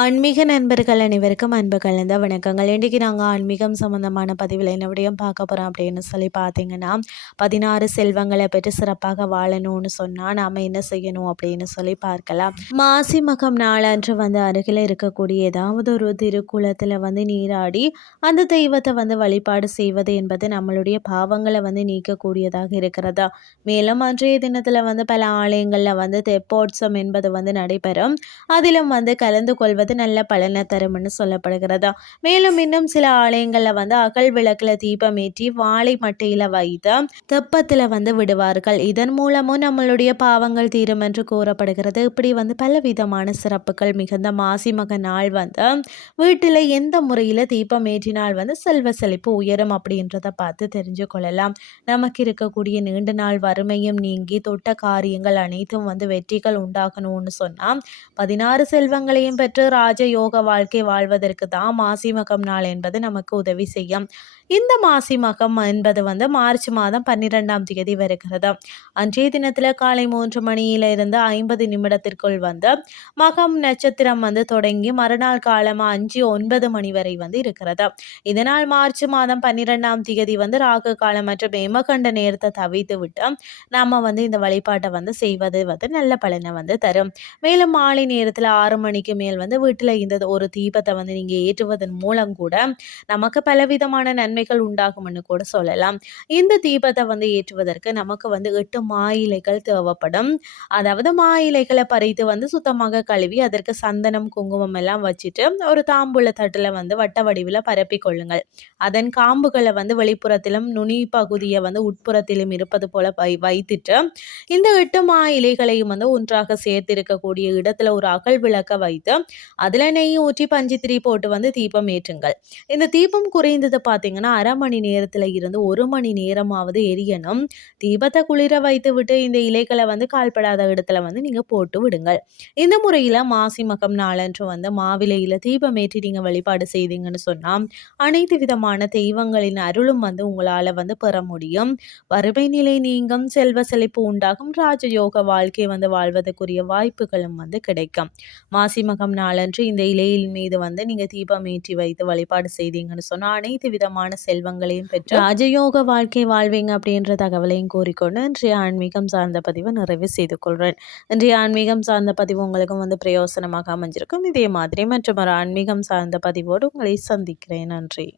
ஆன்மீக நண்பர்கள் அனைவருக்கும் அன்பு கலந்த வணக்கங்கள். இன்றைக்கி நாங்கள் ஆன்மீகம் சம்மந்தமான பதிவில் என்ன விடயம் பார்க்க போகிறோம் அப்படின்னு சொல்லி பார்த்தீங்கன்னா, 16 செல்வங்களை பெற்று சிறப்பாக வாழணும்னு சொன்னால் நாம் என்ன செய்யணும் அப்படின்னு சொல்லி பார்க்கலாம். மாசி மகம் நாளன்று அருகில் இருக்கக்கூடிய ஏதாவது ஒரு திருக்குளத்தில் நீராடி அந்த தெய்வத்தை வழிபாடு செய்வது என்பது நம்மளுடைய பாவங்களை நீக்கக்கூடியதாக இருக்கிறதா. மேலும் அன்றைய தினத்தில் பல ஆலயங்களில் தெப்போற்சவம் என்பது நடைபெறும். அதிலும் கலந்து கொள்வது நல்ல பலனை தரும்னு சொல்லப்படுகிறதா. மேலும் இன்னும் சில ஆலயங்களில் அகல் விளக்குல தீபம் ஏற்றி வாழை மட்டையில வைத்து தெப்பத்தில் விடுவார்கள். இதன் மூலமும் நம்மளுடைய பாவங்கள் தீரும் என்று கூறப்படுகிறது. இப்படி பல விதமான சிறப்புகள் மிகுந்த மாசி மக நாள் வீட்டில் எந்த முறையில் தீபம் ஏற்றினால் செல்வ செழிப்பு உயரும் அப்படின்றத பார்த்து தெரிஞ்சு கொள்ளலாம். நமக்கு இருக்கக்கூடிய நீண்ட நாள் வறுமையும் நீங்கி தொட்ட காரியங்கள் அனைத்தும் வெற்றிகள் உண்டாகணும்னு சொன்னால் 16 செல்வங்களையும் பெற்று ராஜயோக வாழ்க்கை வாழ்வதற்கு தான் மாசி மகம் நாள் என்பது நமக்கு உதவி செய்யும். இந்த மாசி மகம் என்பது மார்ச் மாதம் 12ஆம் தேதி வருகிறது. அன்றைய தினத்தில் காலை 3 மணியிலிருந்து 50 நிமிடத்திற்குள் மகம் நட்சத்திரம் தொடங்கி மறுநாள் காலம் 5-9 மணி வரை இருக்கிறது. இதனால் மார்ச் மாதம் 12ஆம் தேதி ராகு காலம் மற்றும் ஏமகண்ட நேரத்தை தவித்து விட்டு நாம இந்த வழிபாட்டை செய்வது நல்ல பலனை தரும். மேலும் மாலை நேரத்தில் 6 மணிக்கு மேல் வீட்டில் இந்த ஒரு தீபத்தை நீங்கள் ஏற்றுவதன் மூலம் கூட நமக்கு பலவிதமான நன்மைகள் உண்டாகும்னு கூட சொல்லலாம். இந்த தீபத்தை ஏற்றுவதற்கு நமக்கு 8 மா இலைகள் தேவைப்படும். அதாவது மா இலைகளை பறித்து சுத்தமாக கழுவி அதற்கு சந்தனம் குங்குமம் எல்லாம் வச்சுட்டு ஒரு தாம்பூல தட்டில் வட்ட வடிவில் பரப்பி கொள்ளுங்கள். அதன் காம்புகளை வெளிப்புறத்திலும் நுனி பகுதியை உட்புறத்திலும் இருப்பது போல வைத்துட்டு இந்த 8 மா இலைகளையும் ஒன்றாக சேர்த்து இருக்கக்கூடிய இடத்துல ஒரு அகல் விளக்க வைத்து அதில் நெய் ஊற்றி பஞ்சுத்திரி போட்டு தீபம் ஏற்றுங்கள். இந்த தீபம் குறைந்தது பார்த்தீங்கன்னா அரை மணி நேரத்தில் இருந்து 1 மணி நேரமாவது எரியணும். தீபத்தை குளிர வைத்து விட்டு இந்த இலைகளை கால்படாத இடத்துல நீங்கள் போட்டு விடுங்கள். இந்த முறையில் மாசி மகம் நாளன்று மாவிலையில் தீபம் ஏற்றி நீங்கள் வழிபாடு செய்தீங்கன்னு சொன்னால் அனைத்து விதமான தெய்வங்களின் அருளும் உங்களால் பெற முடியும். வறுமை நிலை நீங்கும், செல்வ செழிப்பு உண்டாகும், ராஜயோக வாழ்க்கை வாழ்வதற்குரிய வாய்ப்புகளும் கிடைக்கும். மாசி மகம் நாளன்று இந்த இலையில் மீது நீங்க தீபம் ஏற்றி வைத்து வழிபாடு செய்தீங்கன்னு சொன்னா அனைத்து விதமான செல்வங்களையும் பெற்று ராஜயோக வாழ்க்கை வாழ்வீங்க அப்படின்ற தகவலையும் கூறிக்கொண்டு இன்றைய ஆன்மீகம் சார்ந்த பதிவை நிறைவு செய்து கொள்றேன். இன்றைய ஆன்மீகம் சார்ந்த பதிவு உங்களுக்கும் பிரயோசனமாக அமைஞ்சிருக்கும். இதே மாதிரி மற்றும் ஒரு ஆன்மீகம் சார்ந்த பதிவோடு உங்களை சந்திக்கிறேன். நன்றி.